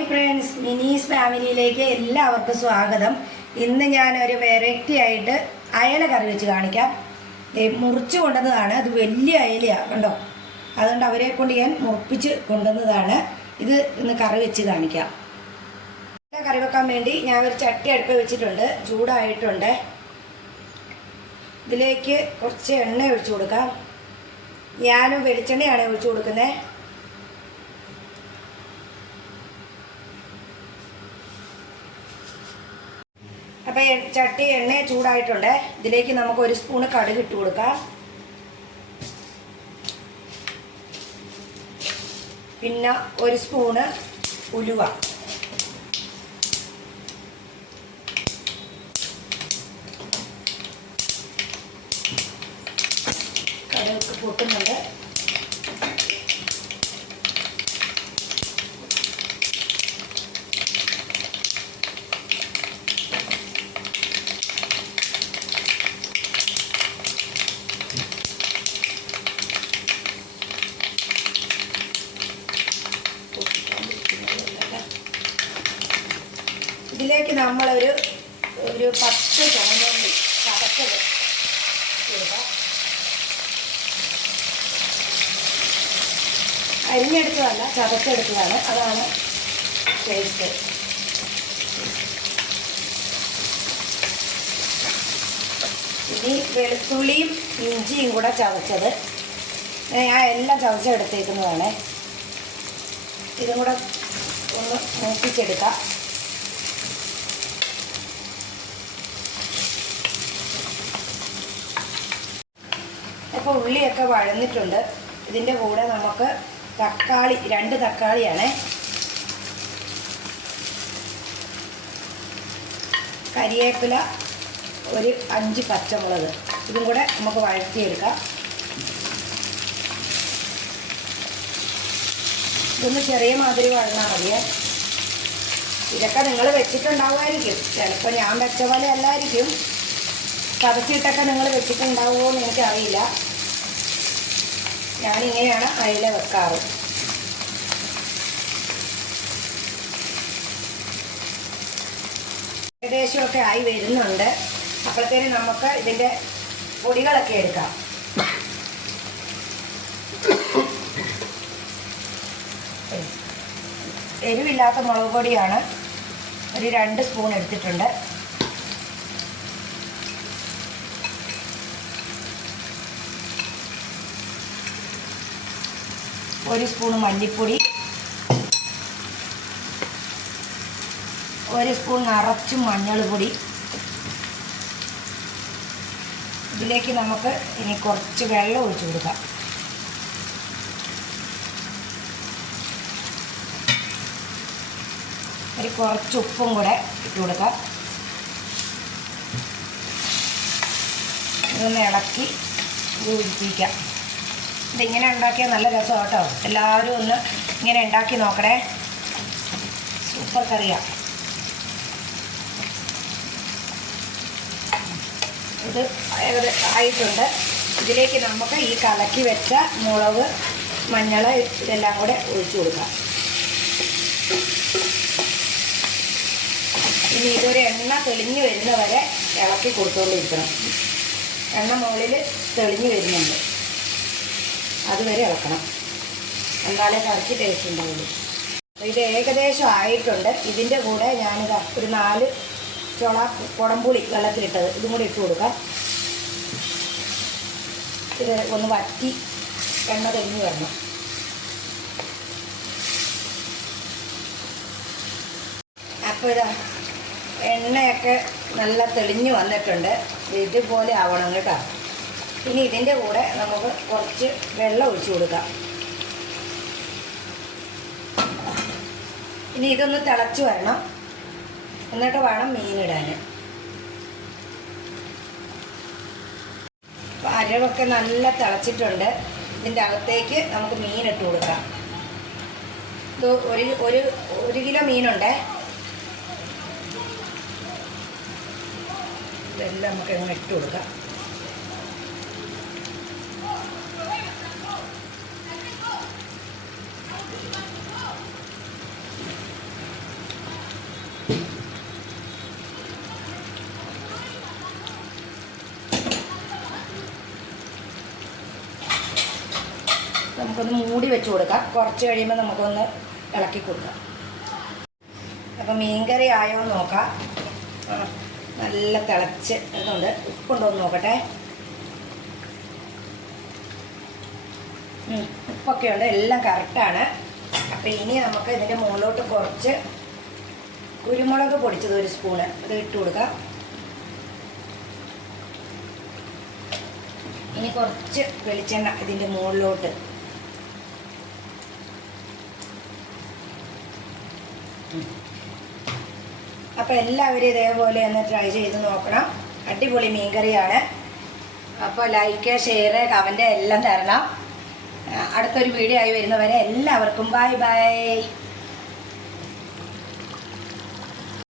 Hi friends, മിനീസ് ഫാമിലിയിലേക്ക് എല്ലാവർക്കും സ്വാഗതം. ഇന്ന് ഞാനൊരു വെറൈറ്റി ആയിട്ട് അയല കറി വെച്ച് കാണിക്കാം. മുറിച്ച് കൊണ്ടുവന്നതാണ്. അത് വലിയ അയലയാണ്, കണ്ടോ. അതുകൊണ്ട് അവരെ കൊണ്ട് ഞാൻ മുറിപ്പിച്ച് കൊണ്ടുവന്നതാണ്. ഇത് ഇന്ന് കറി വെച്ച് കാണിക്കാം. കറി വെക്കാൻ വേണ്ടി ഞാൻ ഒരു ചട്ടി അടുപ്പ് വെച്ചിട്ടുണ്ട്. ചൂടായിട്ടുണ്ട്. ഇതിലേക്ക് കുറച്ച് എണ്ണ ഒഴിച്ചു കൊടുക്കാം. ഞാനും വെളിച്ചെണ്ണയാണ് ഒഴിച്ചു കൊടുക്കുന്നത്. അപ്പോൾ ചട്ടി എണ്ണ ചൂടായിട്ടുണ്ട്. ഇതിലേക്ക് നമുക്ക് ഒരു സ്പൂണ് കടുക് ഇട്ട് കൊടുക്കാം. പിന്നെ ഒരു സ്പൂണ് ഉലുവ, കടുക് പൊട്ടുന്നുണ്ട്. ഇതിലേക്ക് നമ്മളൊരു 10 ചുവന്നുള്ളി ചതച്ചത് കൊടുക്കാം. അരിഞ്ഞെടുത്തതല്ല, ചതച്ചെടുത്തതാണ്. അതാണ് ടേസ്റ്റ്. ഇനി വെളുത്തുള്ളിയും ഇഞ്ചിയും കൂടെ ചതച്ചത് ഞാൻ എല്ലാം ചതച്ചെടുത്തേക്കുന്നതാണ്. ഇതും കൂടെ ഒന്ന് മൂപ്പിച്ചെടുക്കാം. അപ്പോൾ ഉള്ളിയൊക്കെ വഴന്നിട്ടുണ്ട്. ഇതിൻ്റെ കൂടെ നമുക്ക് തക്കാളി, 2 തക്കാളിയാണ്, കരിവേപ്പില, ഒരു 5 പച്ചമുളക്, ഇതും കൂടെ നമുക്ക് വഴറ്റിയെടുക്കാം. ഇതൊന്ന് ചെറിയ മാതിരി വഴന്നാൽ മതിയേ. ഇതൊക്കെ നിങ്ങൾ വെച്ചിട്ടുണ്ടാവുമായിരിക്കും. ചിലപ്പോൾ ഞാൻ വെച്ച പോലെ അല്ലായിരിക്കും. ചതച്ചിട്ടൊക്കെ നിങ്ങൾ വെച്ചിട്ടുണ്ടാവുമോ എന്ന് എനിക്കറിയില്ല. ഞാനിങ്ങനെയാണ് അയല വെക്കാറ്. ഏകദേശമൊക്കെ ആയി വരുന്നുണ്ട്. അപ്പോഴത്തേനും നമുക്ക് ഇതിൻ്റെ പൊടികളൊക്കെ എടുക്കാം. എരിവില്ലാത്ത മുളക് പൊടിയാണ്, ഒരു 2 സ്പൂൺ എടുത്തിട്ടുണ്ട്. ഒരു സ്പൂൺ മല്ലിപ്പൊടി, 1 സ്പൂൺ നിറച്ചും മഞ്ഞൾപ്പൊടി. ഇതിലേക്ക് നമുക്ക് ഇനി കുറച്ച് വെള്ളം ഒഴിച്ചു കൊടുക്കാം. കുറച്ച് ഉപ്പും കൂടെ ഇട്ട് കൊടുക്കാം. ഇതൊന്ന് ഇളക്കി യോജിപ്പിക്കാം. ഇതിങ്ങനെ ഉണ്ടാക്കിയാൽ നല്ല രസമാണ് കേട്ടോ. എല്ലാവരും ഒന്ന് ഇങ്ങനെ ഉണ്ടാക്കി നോക്കണേ. സൂപ്പർ കറിയാണ് ഇത്. ആയിട്ടുണ്ട്. ഇതിലേക്ക് നമുക്ക് ഈ കലക്കി വെച്ച മുളക്, മഞ്ഞൾ ഇതെല്ലാം കൂടെ ഒഴിച്ചു കൊടുക്കാം. ഇനി ഇതൊരു എണ്ണ തെളിഞ്ഞ് വരുന്ന വരെ ഇളക്കി കൊടുത്തുകൊണ്ടിരിക്കണം. എണ്ണ മുകളിൽ തെളിഞ്ഞ് വരുന്നുണ്ട്, അതുവരെ ഇളക്കണം. എന്നാലേ കറിക്ക് ടേസ്റ്റ് ഉണ്ടാവുള്ളൂ. ഇത് ഏകദേശം ആയിട്ടുണ്ട്. ഇതിൻ്റെ കൂടെ ഞാനിത് ഒരു 4 ചുള കുടംപുളി വെള്ളത്തിലിട്ടത് ഇതും കൂടി ഇട്ട് കൊടുക്കാം. ഇത് ഒന്ന് വറ്റി എണ്ണ തെളിഞ്ഞ് വരണം. അപ്പോൾ ഇതാ എണ്ണയൊക്കെ നല്ല തെളിഞ്ഞ് വന്നിട്ടുണ്ട്. ഇതുപോലെ ആവണം കേട്ടോ. ഇനി ഇതിൻ്റെ കൂടെ നമുക്ക് കുറച്ച് വെള്ളം ഒഴിച്ചു കൊടുക്കാം. ഇനി ഇതൊന്ന് തിളച്ച് വരണം. എന്നിട്ട് വേണം മീനിടാൻ. അപ്പോൾ അരവൊക്കെ നല്ല തിളച്ചിട്ടുണ്ട്. ഇതിൻ്റെ അകത്തേക്ക് നമുക്ക് മീനിട്ട് കൊടുക്കാം. ഇത് ഒരു കിലോ മീനുണ്ട്. ഇതെല്ലാം നമുക്ക് ഇങ്ങനെ ഇട്ട് കൊടുക്കാം. നമുക്കൊന്ന് മൂടി വെച്ച് കൊടുക്കാം. കുറച്ച് കഴിയുമ്പോൾ നമുക്കൊന്ന് ഇളക്കി കൊടുക്കാം. അപ്പം മീൻകറി ആയോ എന്ന് നോക്കാം. നല്ല തിളച്ച് ഇതുണ്ട്. ഉപ്പുണ്ടോ എന്ന് നോക്കട്ടെ. ഉപ്പൊക്കെ ഉണ്ട്, എല്ലാം കറക്റ്റാണ്. അപ്പം ഇനി നമുക്ക് ഇതിൻ്റെ മുകളിലോട്ട് കുറച്ച് കുരുമുളക് പൊടിച്ചത് 1 സ്പൂണ് അത് ഇട്ട് കൊടുക്കാം. ഇനി കുറച്ച് വെളിച്ചെണ്ണ ഇതിൻ്റെ മുകളിലോട്ട്. അപ്പോൾ എല്ലാവരും ഇതേപോലെ ഒന്ന് ട്രൈ ചെയ്ത് നോക്കണം. അടിപൊളി മീൻകറിയാണ്. അപ്പോൾ ലൈക്ക്, ഷെയർ, കമൻറ്റ് എല്ലാം തരണം. അടുത്തൊരു വീഡിയോ ആയി വരുന്നവരെ എല്ലാവർക്കും ബൈ ബൈ.